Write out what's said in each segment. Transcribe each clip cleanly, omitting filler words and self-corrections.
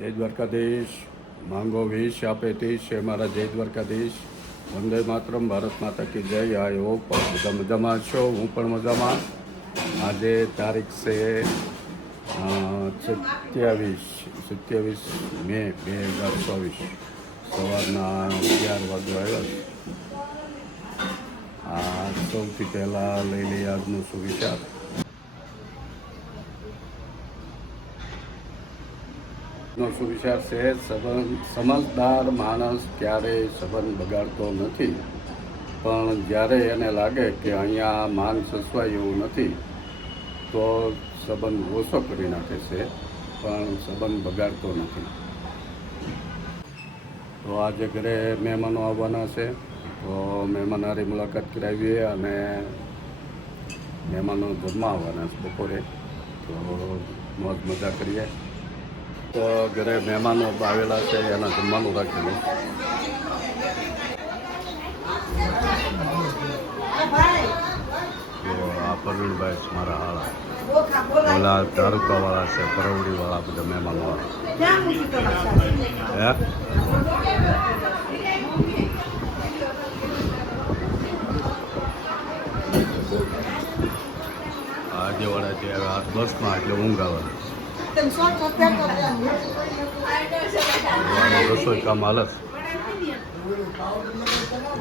જય દ્વારકાધીશ. માંગો વીસ આપે ત્રીસ છે મારા જય દ્વારકાધીશ. વંદે માતરમ. ભારત માતા કી જય. આઈ હોપ બધા મજામાં છો. હું પણ મજામાં. આજે તારીખ છે 27 મે 2024. સવારના 11 વાગે આવ્યા છે. આ સૌથી પહેલાં લઈ લઈએ આજનો સુવિચાર. સુવિચાર છે, સમજદાર માણસ ક્યારેય સંબંધ બગાડતો નથી, પણ જ્યારે એને લાગે કે અહીંયા માન સચવાય એવું નથી તો સંબંધ ઓછો કરી નાખે છે, પણ સંબંધ બગાડતો નથી. તો આજે ઘરે મહેમાનો આવવાના છે, તો મહેમાનોની મુલાકાત કરાવીએ અને મહેમાનો જમવા આવવાના છે બપોરે, તો મોજ મજા કરીએ. તો ઘરે મહેમાનો આવેલા છે, એના જમવાનું રાખેલું. તો આ પ્રવીણભાઈ છે મારા હાળા, ઓલા તાલુકાવાળા છે, પરવડીવાળા, બધા મહેમાનો હે. આજે વાળા જે આ બસમાં એટલે ઊંઘ આવે. રસોઈ કામ હાલત.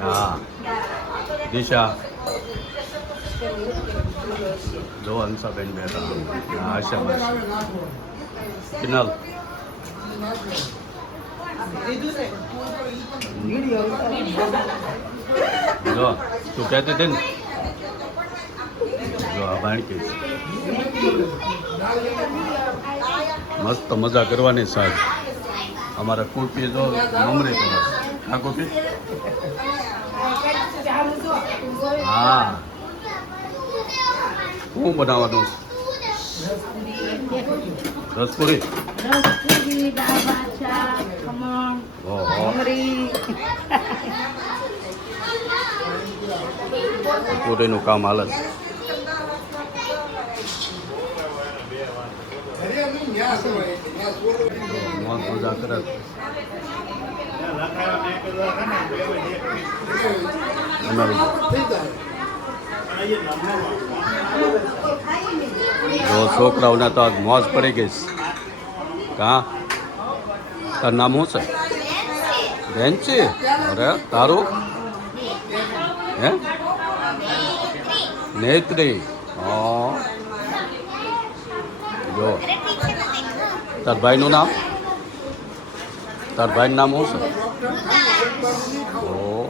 હા, દિશા જો હંસાબેન બેઠા, આશાબેન કિનલ. જો તું કહેતી હતી ને, જો આ ભાણકી મસ્ત મજા કરવાની સાહેબ. અમારા કુલપી જો મમરી કરે. હા કુલપી, હા શું બનાવવાનું? રસપુરી. પૂરીનું કામ હાલે. મજા કરે. છોકરાઓને તો આજ મોજ પડી ગઈ. કા તારું નામ શું છે? બેન્ચી. અરે તારું હે? નેત્રી. હા, જો તાર ભાઈનું નામ? તાર ભાઈનું નામ શું છે? ઓ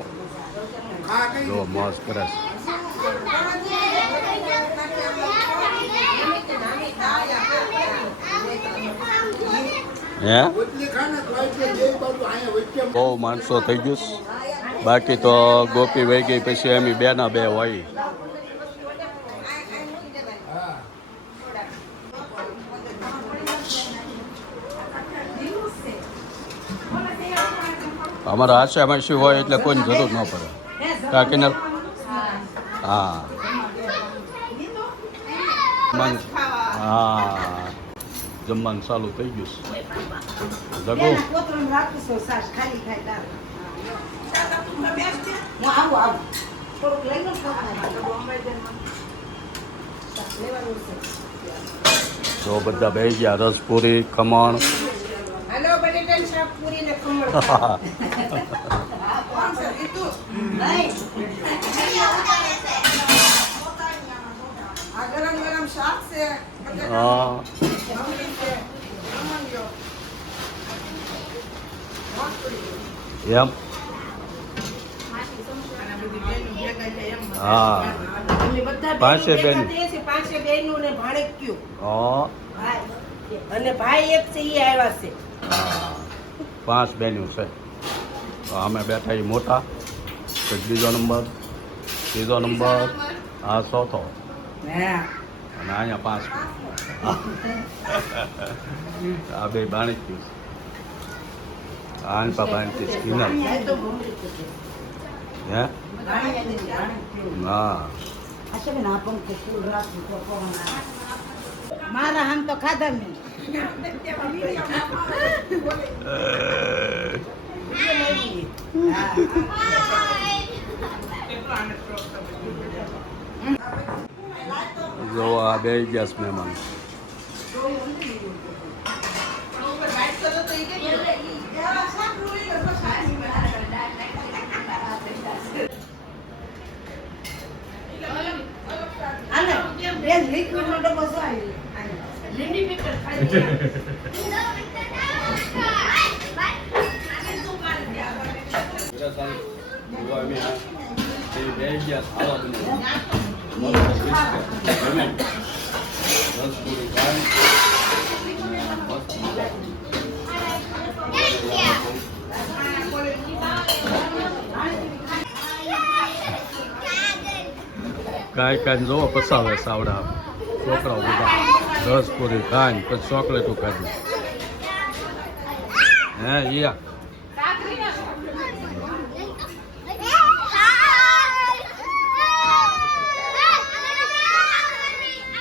જો મોજ કરે છે. હે બહુ માણસો થઈ ગયું. બાકી તો ગોપી વહી ગઈ, પછી એમ 2 ના 2 હોય. અમારા આશામાં શું હોય એટલે કોઈની જરૂર ન પડે. કાકીને હા હા જમવાનું ચાલુ થઈ ગયું છે. જગો તો બધા બેસી ગયા. રસપુરી, ખમણ. એમ હા, પાંચે બેન. અને ભાઈ એક છે, એ આવ્યા છે. હા, 5 બેનું છે. તો અમે બેઠા એ મોટા, બીજો નંબર, ત્રીજો નંબર, આ ચોથો, અને અહીંયા 5. આ 2 બાણકી. આન બાણકી સ્કીનર. હે હા મારા હામ તો ખાધા મેં. જો આ બે ગેસ મહેમાન કાંઈ કાંઈ જોવો પસાવે સાવડા છોકરાઓ બધા 10 પૂરી ખાઈને પછી ચોકલેટો ખાધી હે યા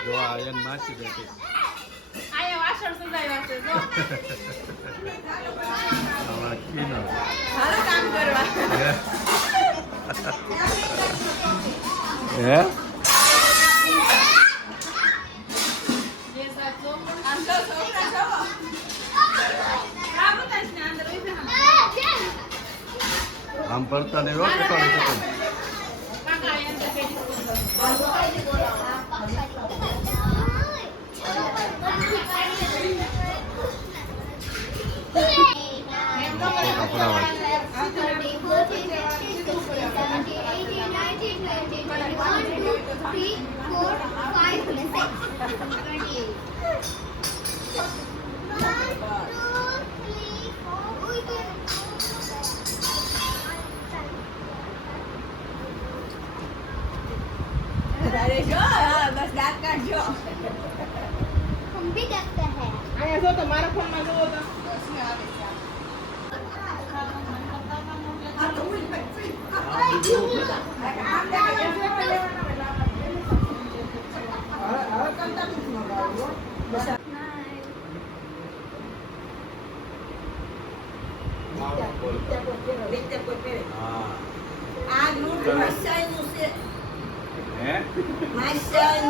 જો આ એન માસી બેઠી આયા વાસણ સુધાર્યા છે જો આવા કીના સારું કામ કરવા હે જે સાચો આંધો છોકરા છો કામ થાય ને અંદર હોય આમ પડતા નહીં હોય કટોળી કાકા અંદર બેઠી अरे जो बस दांत काट जो हम भी देखते हैं आया जो तुम्हारा फोन में जो होता उसमें आ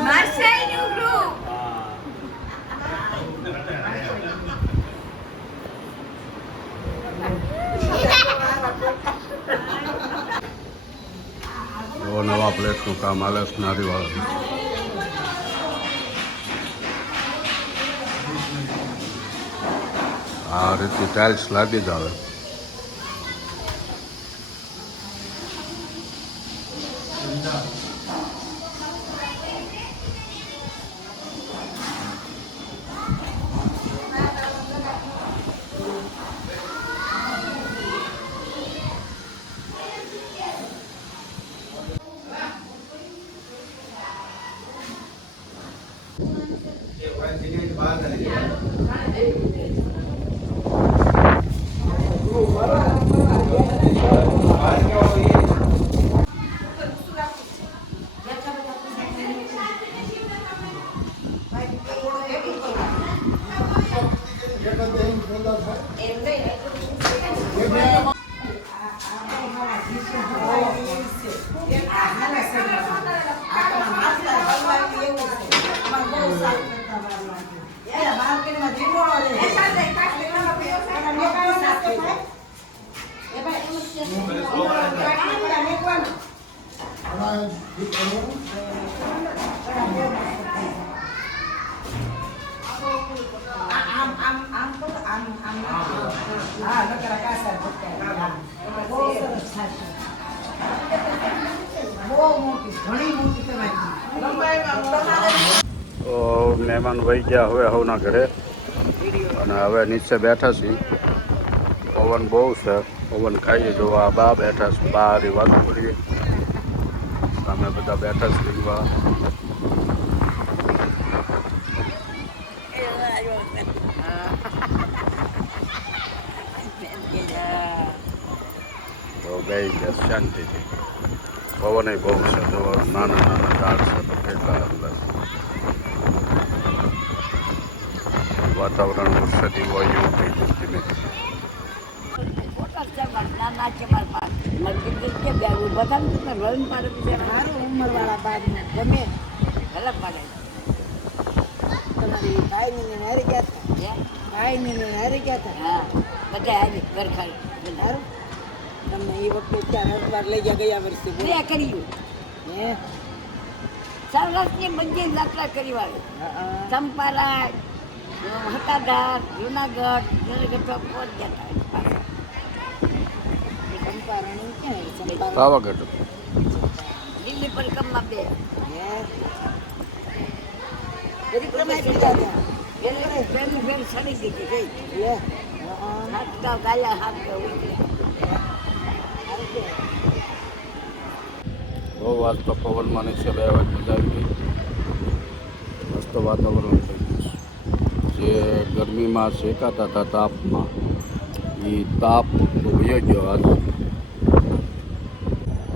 Marcelo Group. એવો નવા પ્લેટનું કામ હાલે છે નારીવાળા આ રીતે ટાઇલ્સ લાગી જ આવે તો મહેમાન વહી ગયા હવે હવના ઘરે અને હવે નીચે બેઠા છીએ પવન બહુ છે પવન ખાઈએ જોવા બા બેઠા છે બહાર વાત કરીએ સામે બધા બેઠા છે લીંબા તો બે ગયા શાંતિથી પવન બહુ છે જો નાના નાના ઝાડ છે તો કેટલા અંદર વાતાવરણ વરસાદી હોય એવું થઈ ગયું ધીમે ધીમે. સારું ઉંમરવાળા બાદનું ગમે તમારી ભાઈની ને હારી ગયા હતા ભાઈની ને હારી ગયા હતા સારું તમને એ વખતે ચાર હરવાર લઈ ગયા વર્ષે બોલો. હે સૌરાષ્ટ્રની બધી યાત્રા કરી વાળી ચંપારણ હકાધાર જુનાગઢ પહોંચ ગયા હતા ચંપારણ ક્યાં ચંપારણ પાવાગઢ દિલ્હી પરિક્રમા બે પરિક્રમા કીધા ત્યાં પહેલી ફેર સડી દીધી ગઈ લે હાથ ગાવ ગાયા હાથ ગાવ ઉતર્યા બહુ આજ તો પવનમાં નીચે બે મજા આવી ગઈ. મસ્ત વાતાવરણ થઈ ગયું છે. જે ગરમીમાં શેકાતા હતા તાપમાં એ તાપ તો વયો ગયો આજ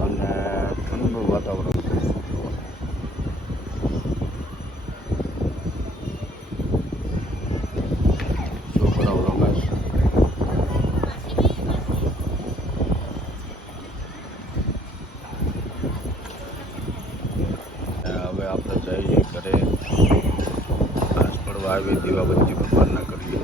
અને ઠંડુ વાતાવરણ થઈ ગયું. છોકરાઓ રમે છે. હવે આપણે જઈએ ઘરે ઘાસ પડવા આવી દીવાબત્તી ભગવાનના કરીએ.